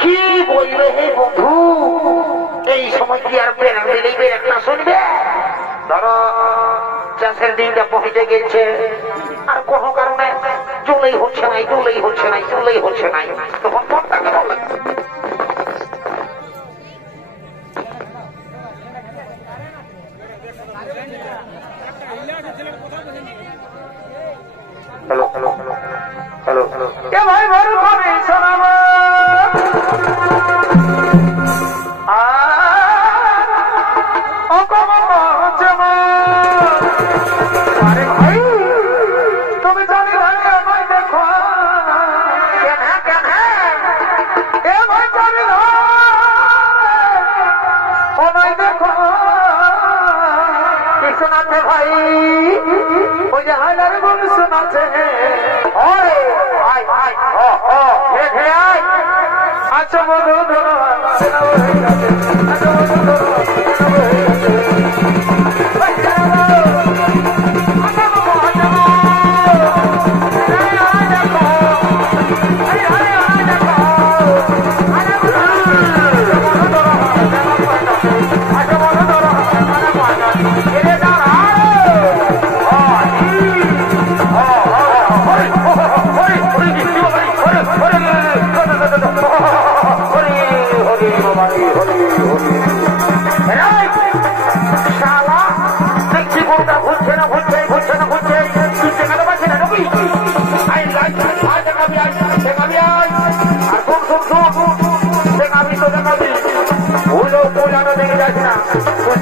কি বলবে হে বন্ধু, এই সময় কি আর বেড়া দিলেই বেড়া শুনবে? ধরো চাষের দিনটা পৌঁছে গেছে, আর কোনো কারণে চলেই হচ্ছে নাই, চলেই হচ্ছে নাই, চলেই হচ্ছে নাই, তখন মনটাকে বলে hello hello hello hello hello ভাই বড় ভাবে শোনাবো শোনাতে ভাই, ওই যে হাজার বল শোনাতে আচ্ছা বলো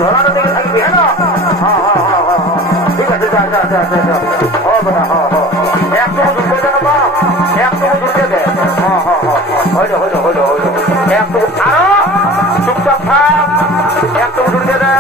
ধরানো দেখে থাকবি, হ্যাঁ ঠিক আছে, একটু ঢুকে দেন বা একটু ঢুকে দে, হইল হইল হইল হইল, একটু আরো চুপচাপ থাক, একটু ঢুকে দে।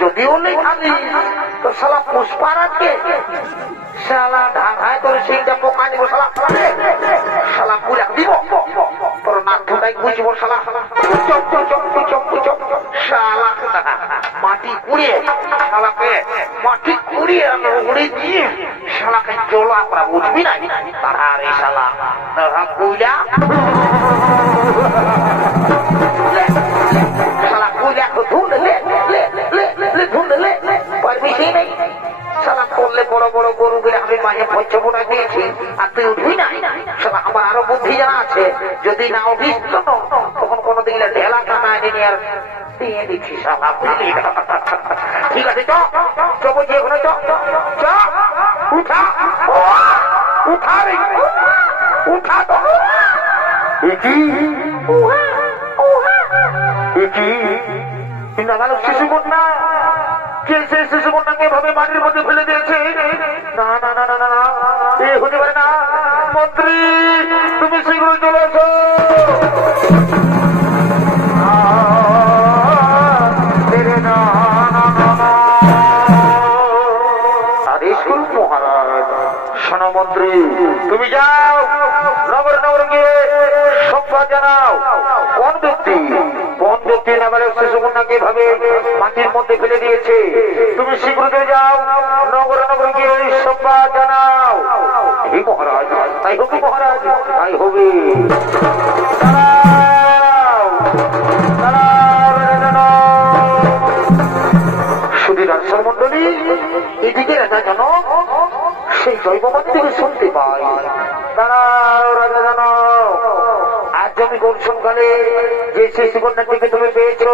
যদিও নেই খালি তো শালা পুষ্পারাজকে শালা ঢাকায় তোর সেইটা পোকা নিব, শালা শালা পুরা দিব তোর নাক ঢুকাই বুঝবো, শালা শালা মাটি কুড়িয়ে শালাকে মাটি কুড়িয়ে উড়ে দিয়ে শালাকে জোলা করা বুঝবি না তারা রে শালা কুইলা শালা কুইলা ধুলে ধুলে পারমিশন নেই শালা করলে বড় বড় গরুগুলো আমি মাঝে পয়সা বোনা দিয়েছি আর তুই উঠবি না শালা। আমার আরো বুদ্ধি জানা আছে, যদি না উঠিস তখন কোনোদিন ঢেলা কাটা এনে আর দিয়ে দিচ্ছি শালা, বুঝলি? ঠিক আছে চবো যে ওখানে উঠা উঠা রে উঠা তো শিশু কন্যা কে, সেই শিশু কন্যাকে এভাবে মাটির মধ্যে ফেলে দিয়েছে। আদেশ করুন মহারাজ। শোনো মন্ত্রী, তুমি যাও নগর নগর গিয়ে সংবাদ জানাও কোন ব্যক্তি নাবালক শিশুকন্যাকে ভাবে মাটির মধ্যে ফেলে দিয়েছে। তুমি শীঘ্রতে যাও নগর নগর গিয়ে সংবাদ জানাও। হে মহারাজ, তাই হবে মহারাজ, তাই হবে। মন্ডলী, এদিকে রাজা জনক সেই জৈববাণী থেকে শুনতে পাই। দাঁড়াও রাজা জনক, আজ আমি গোলসনকালে যে শিশুকন্যাটিকে তুমি পেয়েছো,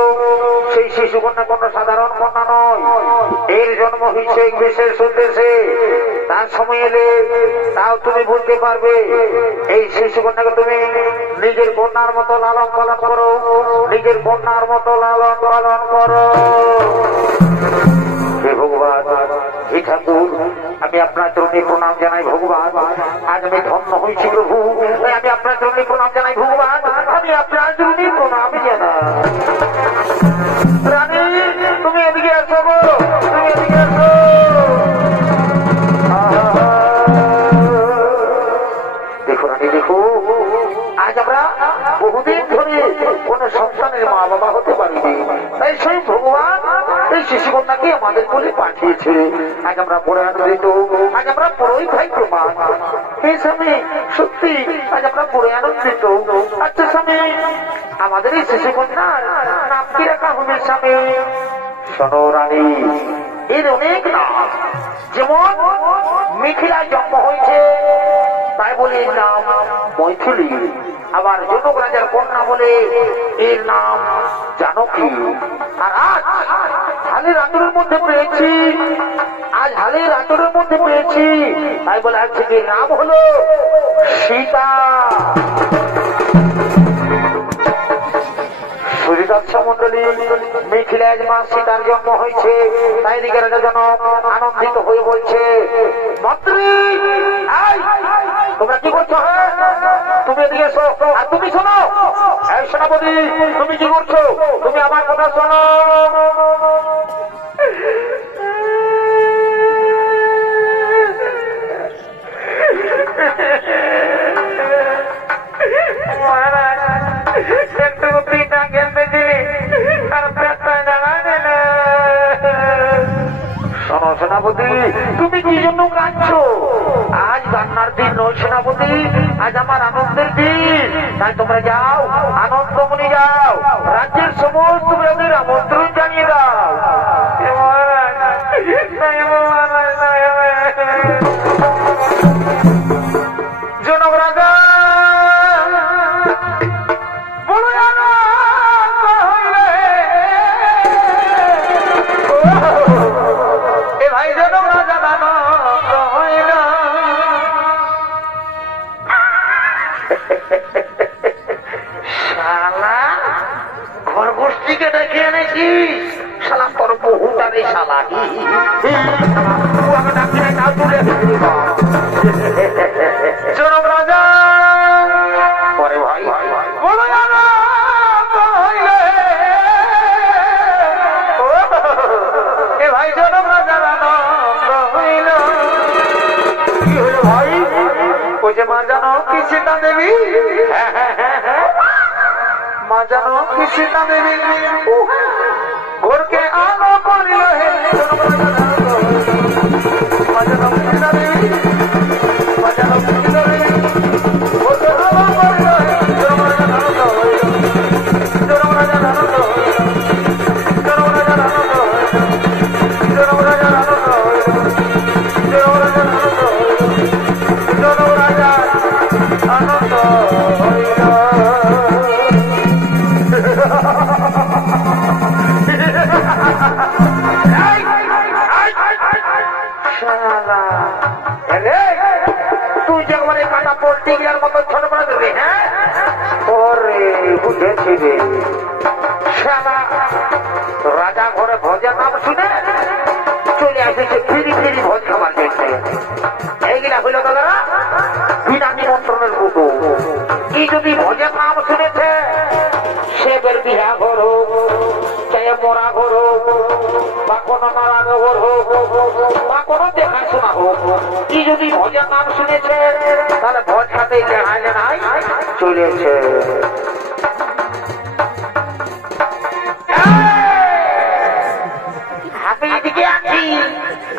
সেই শিশুকন্যা কোন সাধারণ কন্যা নয়। এর জন্ম হয়েছে এক বিশেষ উদ্দেশ্যে। তার সময় এলে তাও তুমি বুঝতে পারবে। এই শিশুকন্যাকে তুমি নিজের কন্যার মতো লালন পালন করো, নিজের কন্যার মতো লালন পালন করো। হে ভগবান, হে ঠাকুর, আমি আপনার চরণে প্রণাম জানাই ভগবান। আজ আমি ধন্য হয়েছি প্রভু, আমি আপনার চরণে প্রণাম জানাই ভগবান। আমি আপনার চরণে প্রণাম জানাই। রানী, তুমি এদিকে আসো, তুমি এদিকে আসো। দেখো রানী, দেখো, আজ আমরা বহুদিন ধরে কোন সন্তানের মা বাবা হতে পারিনি, তাই সেই ভগবান এই শিশুকন্যাকে আমাদের বলে পাঠিয়েছে। আজ আমরা বড় আনন্দিত, আজ আমরা বড়ই ভাই প্রমাণ। এই স্বামী, সত্যি আজ আমরা বড় আনন্দিত। আচ্ছা স্বামী, আমাদের এই শিশুকন্যার নাম কি রাখা হবে স্বামী? শোনো রানী, এর অনেক নাম। যেমন মিথিলায় জন্ম হয়েছে, তাই বলে এর নাম মৈথিলী। আবার জনক রাজার কন্যা বলে এর নাম জানকী। আর আজ হালের আতরের মধ্যে পেয়েছি, তাই বলে আজ থেকে নাম হলো সীতা। মন্ডলী, মিথিলায় মা সীতার জন্ম হয়েছে, তাই দিকে রাজা জনক আনন্দিত হয়ে বলছে, মন্ত্রী তোমরা কি করছো? হ্যাঁ, তুমি এদিকে এসো। আর তুমি শোনো, এই সেনাপতি, তুমি কি করছো? তুমি আমার কথা শোনো। সেনাপতি, তুমি কি জন্য কাঁদছো? আজ কান্নার দিন নয় সেনাপতি, আজ আমার আনন্দের দিন। তাই তোমরা যাও, আনন্দমণি যাও, রাজ্যের সমস্ত লোকের আমন্ত্রণ জানিয়ে দাও। জনক রাজা খরগোষ্ঠীকে ডেকে এনেছি। শালা তোর বহুটারে শালা জনক রাজা পরে ভাই ভাই জনক রাজা হইল। কি হলো ভাই? ওই যে মা জানো কি সীতা দেবী, মা জানো কি সীতা দেবী ঘরকে আলো করিল। হে মা জানো কি সীতা দেবী, মা জানো কি সীতা দেবী ঘরকে আলো করিল। তুই যে আমার কাটা পোল্ট্রি গিয়ার মতো ছোট বড় দেবে। হ্যাঁ, ওরে বুঝেছি রে। রাজা ঘরে ভোজের নাম শুনে চলে আসেছে ফিরি ফিরি ভোজ খাবার জন্য। এইগুলা হইল দাদারা বিনা নিমন্ত্রণের কুটু। কি যদি ভোজের নাম শুনেছে, সে বের বিহা ঘর হোক, চাই মরা ঘর হোক, বা কোনো নারায়ণ হোক বা কোনো দেখাশোনা হোক, কি যদি ভোজের নাম শুনেছে তাহলে ভোজ খাতে লেহায় লেহায় চলেছে। আমি এদিকে আছি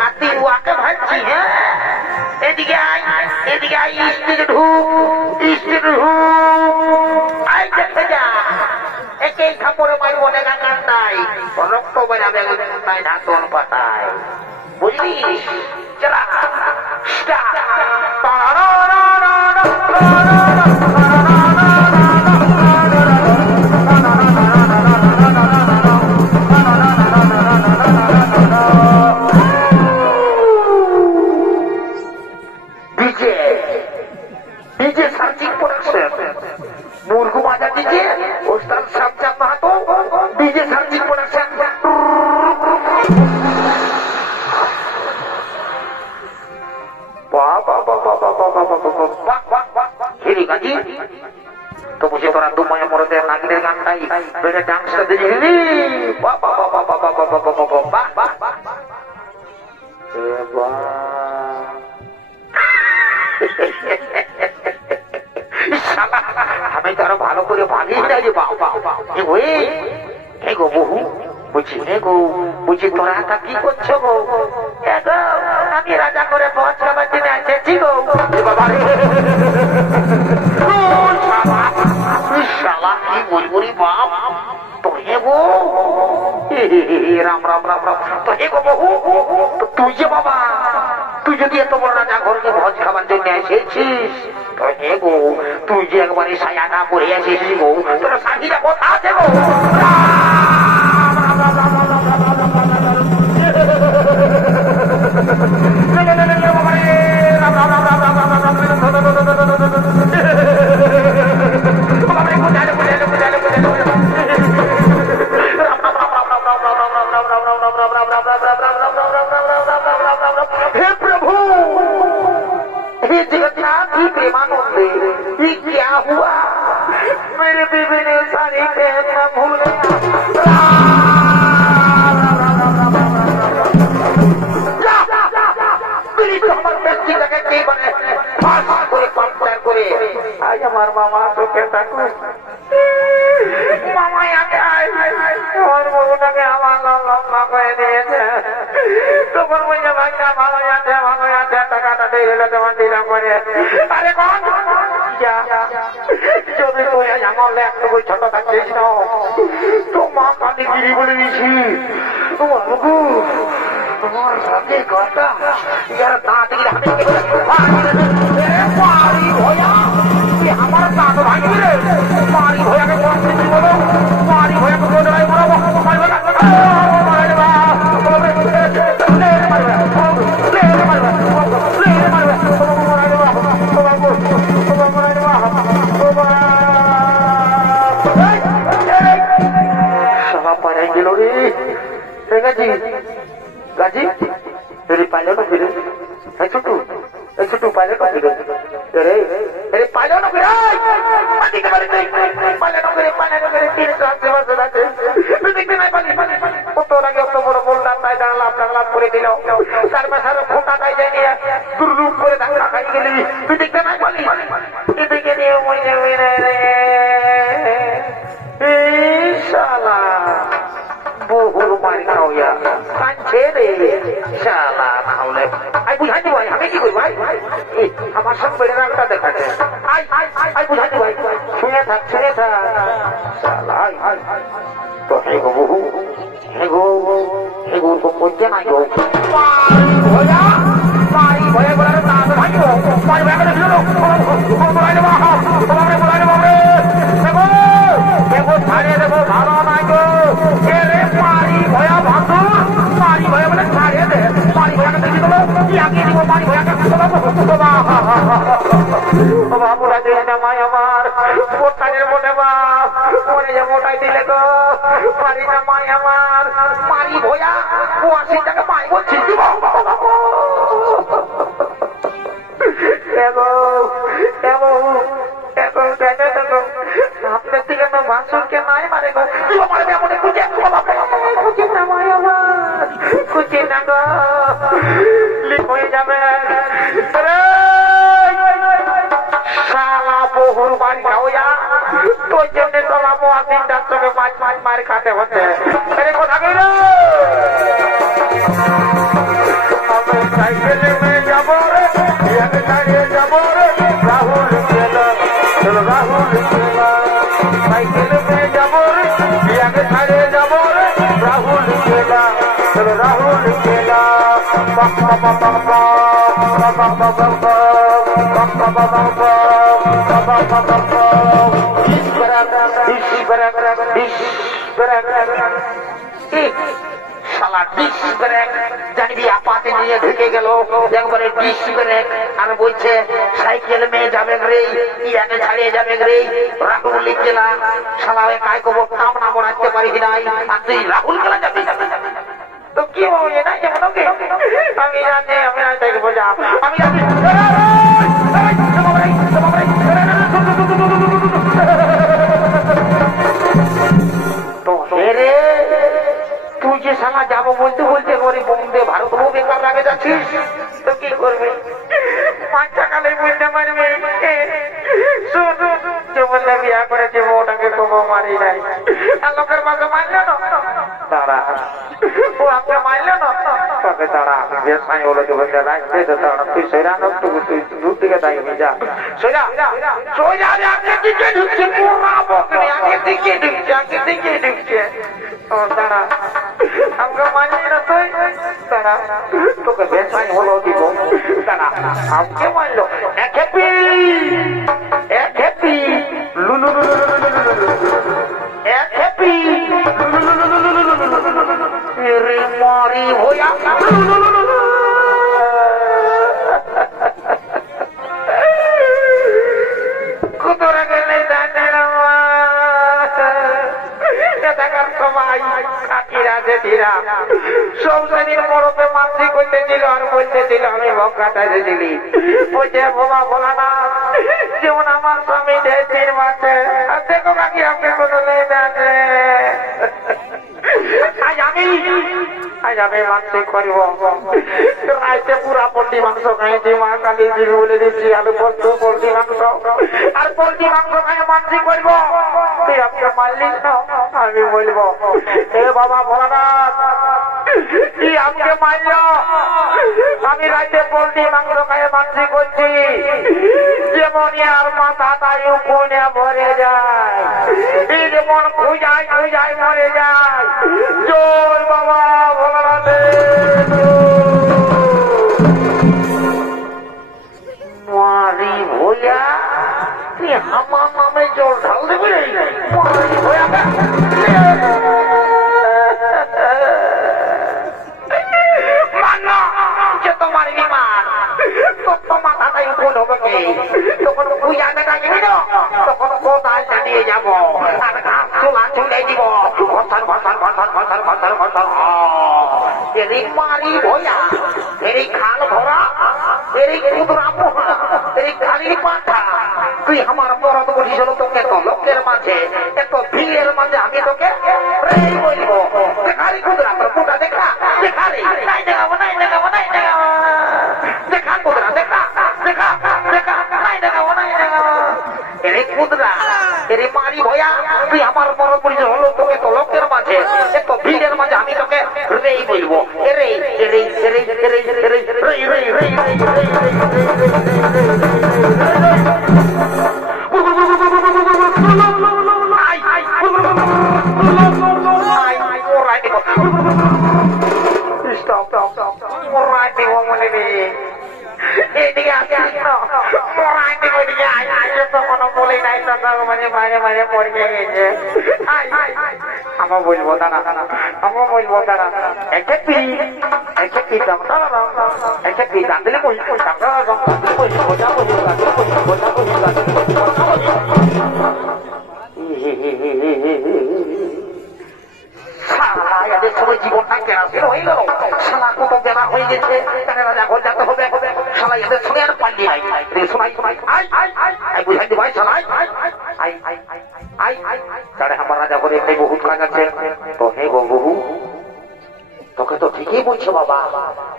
আর তুই ওয়াকে ভাবছি। হ্যাঁ, এদিকে আয়, এদিকে আয়, স্ত্রীকে ঢুক, স্ত্রীকে ঢুক, আয় দেখে যা। একে খাপড়ে মারবো না গান্ডায়, রক্ত বেরাবে গান্ডায়, ধাতন পাতায়, বুঝলি? চলা ডিজে সার্চিং প্রোডাকশন, মুরগু বাজার ডিজে, ওস্তাদ Sabjan Mahato, DJ searching production. তো বুঝে তোরা দুমায় মরতে নাগিনের গানটাই বেড়ে ডান্সটা দেখলি। আমি তো আরো ভালো করে ভাগি না রে বাবা। গো বহু বুঝি রে গো, বুঝি তোরা তা কি করছো গো? আমি রাজা করে পথ খাবার দিনে এসেছি গো বাবা রে। শালা কি বলবো রে বাপ, তো হে গো রাম রাম রাম রাম। তো হে গো বহু, তুই যে বাবা, তুই যদি এত বড় রাজা ঘরকে ভোজ খাবার জন্য এসেছিস, তো হে গো তুই যে একবারে সায়াটা পরে এসেছিস গো, তোর সাথীটা কোথা আছে গো? हे प्रभु, हे जगन्नाथ ही प्रेमानंद, ये क्या हुआ? मेरे बीवी ने सारी पहनना भूल गया। ব্যক্তি তাকে কে বলে ফাঁস করে পাম্পচার করে। আজ আমার মামা চোখে থাকুক, মামাই আগে আমার বউটাকে আমার লম্বা করে দিয়েছে। তখন বলছে ভাইটা ভালো আছে, ভালো আছে, টাকাটা দিয়ে গেলে তোমার দিলাম করে। আরে কোন যদি তুই আমার একটু ছোট থাকছিস না, তো মা কালী গিরি বলে দিয়েছি তোমার সাথে কথা যারা দাঁত আমার দাঁত ভাঙবি রে। মারি ভয়াকে বলো, মারি ভয়াকে বলে বলো সভা পাড়ায় গেল রে। গাজি গাজি পাইলো না ফিরে, ছোটু ছোটু পাইলো না ফিরে, পাইলো না ফিরে, দেখতে নাই পালি কত আগে অত বড় বললাম তাই ডাংলাপ করে দিল। তার মাথার ফোটাটাই যায়নি, দুর্লুপ করে ডাংলা খাই গেলি। তুই দেখতে নাই পালি, এদিকে নিয়ে শালা বহুর মারি খাওয়া কাঁদছে রে শালা। না হলে আই বুঝাইনি ভাই, আমি কি করি ভাই, আমার সব বেড়ে রাখটা দেখাচ্ছে। আই বুঝাইনি ভাই, শুনে থাক শালা। তো হে গো বহু, হে গো তো বলছে নাই গো মারি ভয়া বলার দাঁত ভাঙিব, মারি ভয়া করে দিল বলাই দেবো, বলাই দেবো রে দেখো, ছাড়িয়ে দেবো ভালো নাই গো। মারি ভয়া ভাঙু, মারি ভয়া বলে ছাড়িয়ে দে, মারি ভয়াকে দেখি দেবো, কি আঁকিয়ে দিব, মারি ভয়াকে বাবুরা দিস না মাই আমার মোটাইয়ের মোটে মরে যে মোটাই দিলে গো, মারি না মাই আমার। মারি ভয়া ও 80 টাকা মাই বলছি আপনার থেকে তো বাসুরকে নাই মারে গো, মারবে এমন খুঁজে মাই আমার। কুচি না গো লিক হয়ে যাবে শালা বহুর বাড়ি খাও যা তোর জন্য চলাবো দিনটার সঙ্গে মাছ মাছ মার খাতে হচ্ছে কোথা গেল আমি সাইকেলে মেয়ে যাবো রে ছাড়িয়ে যাবো রে রাহুল খেলা রাহুল খেলা সাইকেলে মেয়ে যাবো রে ছাড়িয়ে যাবো রে রাহুল খেলা রাহুল খেলা জানবি আপাতে নিয়ে ঢুকে গেল একবারে ডিস ব্রেক আর বলছে সাইকেল মেয়ে যাবে রে ইয়াকে ছাড়িয়ে যাবে রে রাহুল লিখছে না শালা কায় কব কাম না বানাতে পারি নাই আর তুই রাহুল গেলা যাবি তো কি হবে না যেমন আমি জানি আমি তাকে বোঝা আমি জানি তো রে তুই যে শালা যাবো বলতে বলতে করে বন্ধে ভারত বেকার লাগে যাচ্ছিস তো কি করবে পাঁচটা কালে বুঝতে পারবে যে বললে বিয়া করেছে বউটাকে কবো মারি নাই আর লোকের পাশে মারল না তারা ও আমাকে মারল না তোকে তারা বেশ নাই বলে যে বলতে রাখবে তো তারা তুই সৈরা নটুকু তুই দূর থেকে দায়ী হয়ে যা সৈরা সৈরা আগে দিকে ঢুকছে পুরা বকরি আগে দিকে ঢুকছে ও তারা আমাকে মারলি না তুই তারা তোকে বেশ নাই হলো দিব তারা আমাকে মারলো এক হ্যাপি লুলু এক হ্যাপি রে মারি ভয়া কুতরা গেলে জানে না এটাকার সবাই কাকিরা জেঠিরা সব শ্রেণীর বড়কে মানসিক করতেছিল আর বলতেছিল আমি ভক্কাটা দিলি বলছে বাবা বলা না যেমন আমার স্বামী তিন মাসে আর দেখো কাকি আপনি কোনো নেই দেখে আজ আমি মানসিক করব রাইতে পুরা পোল্ট্রি মাংস খাইছি মা কালী দিল বলে দিচ্ছি আলু পোস্ত পোল্ট্রি মাংস আর পোল্ট্রি মাংস খাই মানসিক করব তুই আমাকে মারলিস না আমি বলবো এ বাবা ভোলানাথ কি আমাকে মারল আমি রাইতে পোল্ট্রি মাংস খাই মানসিক করছি যেমন আর মাথা তাই কোনে ভরে যায় এই যেমন খুঁজায় মরে যায় জোর বাবা মারি ভইয়া তুই আমার নামে জল ঢাল দেবে মারি ভইয়া মানা যে তোমার বিমান তো মাথাটাই কোন হবে কি তখন পূজা দেখা যাবি না তখন কোথায় জানিয়ে যাবো আর ঘাস চুলা চুলে দিব এদিক মারি ভয়া এদিক খাল ভরা এদিক কুদরা পোহা এদিক খালি পাঠা তুই আমার মরদ বসিস তোকে তো লোকের মাঝে এত ভিড়ের মাঝে আমি তোকে বলবো দেখারি কুদরা তোর পুটা দেখা দেখারি নাই দেখাবো দেখা কুদরা দেখা নাই দেখাবো এরে কুদরা এরে মারি ভয়া তুই আমার মরদ বসিস হলো তোকে তো লোকের মাঝে এত ভিড়ের মাঝে আমি তোকে রেই বলবো এরে এদিকে আসে মরাইতে বলিয়ে তো কোনো বলেই নাই মানে মাঝে মাঝে পড়ে গেছে আমার বলবো দাঁড়া একটা পিস জানলে এদের সময় জীবনটা কেনাসের হয়ে গেল শালা কত বেলা হয়ে গেছে এখন যেতে হবে শালা এদের সঙ্গে আর পাল্লি নাই শোনাই বুঝাই দি ভাই শালাই তাহলে আমার রাজা করে এমনি বহুত কাজ আছে তো হে গো বহু তো তোকে তো ঠিকই বলছো বাবা,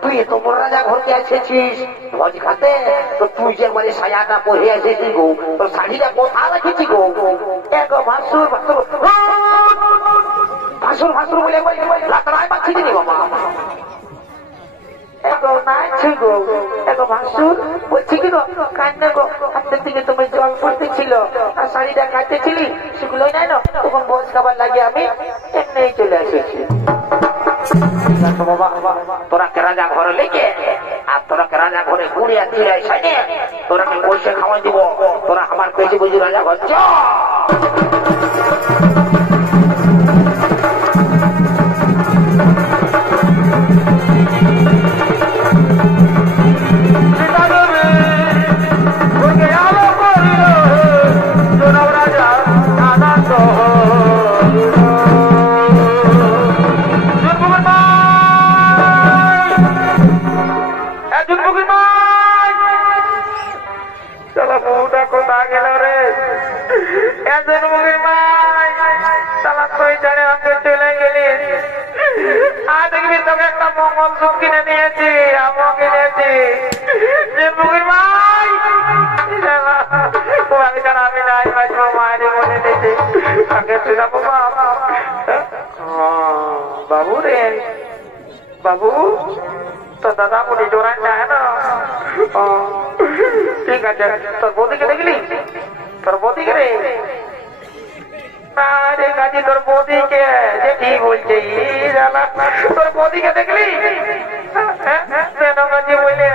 তুই এত বড় রাজা ঘরকে এসেছিস ভোজ খাতে, তো তুই যে মানে সায়াটা পরে এসেছিস গো, তোর শাড়িটা কোথা রেখেছি গো? ভাসুর ভাসুর ভাসুর ভাসুর বলে লাতারায় পাচ্ছি নি বাবা। বলছি কি গো, কান্না গো, হাতের দিকে তোমার জল পড়তেছিল আর শাড়িটা কাটতেছিলি, সেগুলোই নাই না, তখন ভোজ খাবার লাগে আমি এমনি চলে এসেছি। তোরা কে রাজা ঘরে লেগে আর তোরা কে রাজা ঘরে ঘুরিয়া দিয়ে সাইনে তোরা কে পয়সা খাওয়াই দিব, তোরা আমার পেয়েছি বুঝি রাজা ঘর চ। মঙ্গল সুখ কিনে নিয়েছি, আমও কিনেছি, আমি নাই বাঁচবো, মায়ের মনে নিয়েছি। বাবু রে বাবু, তো দাদা বলি জোরান না হ্যাঁ না, ঠিক আছে। তোর বৌদিকে দেখলি? তোর বৌদিকে রে? আরে কাজী তোর বৌদিকে, যে ঠিক বলছে, তোর বৌদিকে দেখলি? কাজী বললে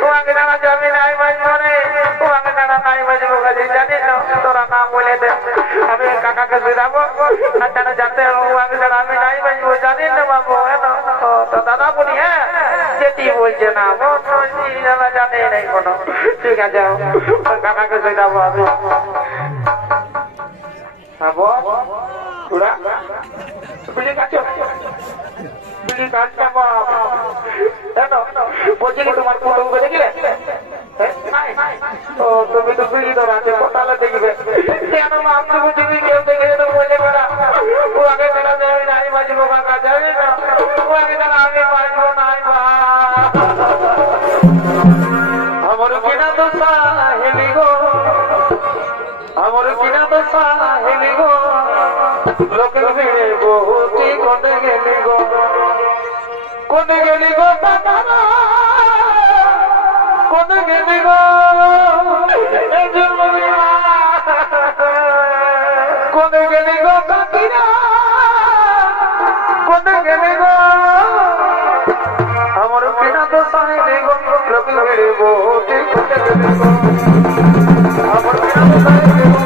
তোমাকে জানা যাবে নাই বাঁচবো রে, তোমাকে জানা নাই বাঁচবো কাজী, জানিস না? তোরা নাম বলে দে, আমি কাকাকে শুধাবো আর জানা জানতে তোমাকে জানা আমি নাই বাঁচবো, জানিস না বাবু? হ্যাঁ তো দাদা বলি, হ্যাঁ যেটি বলছে না জানে নাই কোনো, ঠিক আছে কাকাকে শুধাবো আমি। বলছি কি তোমার কুটুম্বে দেখলে? তুমি তো বিড়ি ধরা আছে, কোথালে দেখবে কেন? আপনি বুঝি কেউ দেখে বললে বেড়া ও আগে বেড়া দেবে নাই বাঁচবো, কাকা যাবে না ও আগে তারা আমি বাঁচবো নাই। আমার কিনা তো সাহেলি গো, আমার কিনা তো সাহেলি গো, লোকের ভিড়ে বহুতি কোনে গেলি গো, কোনে গেলি গো কাকারা, কোনে গেলি গো কোনে গেলি গো কাকিরা, কোনে গেলি গো, আমার কিনা তো সাহেলি গো, লোকের ভিড়ে বহুতি কোনে গেলি গো, আমার কিনা তো সাহেলি গো,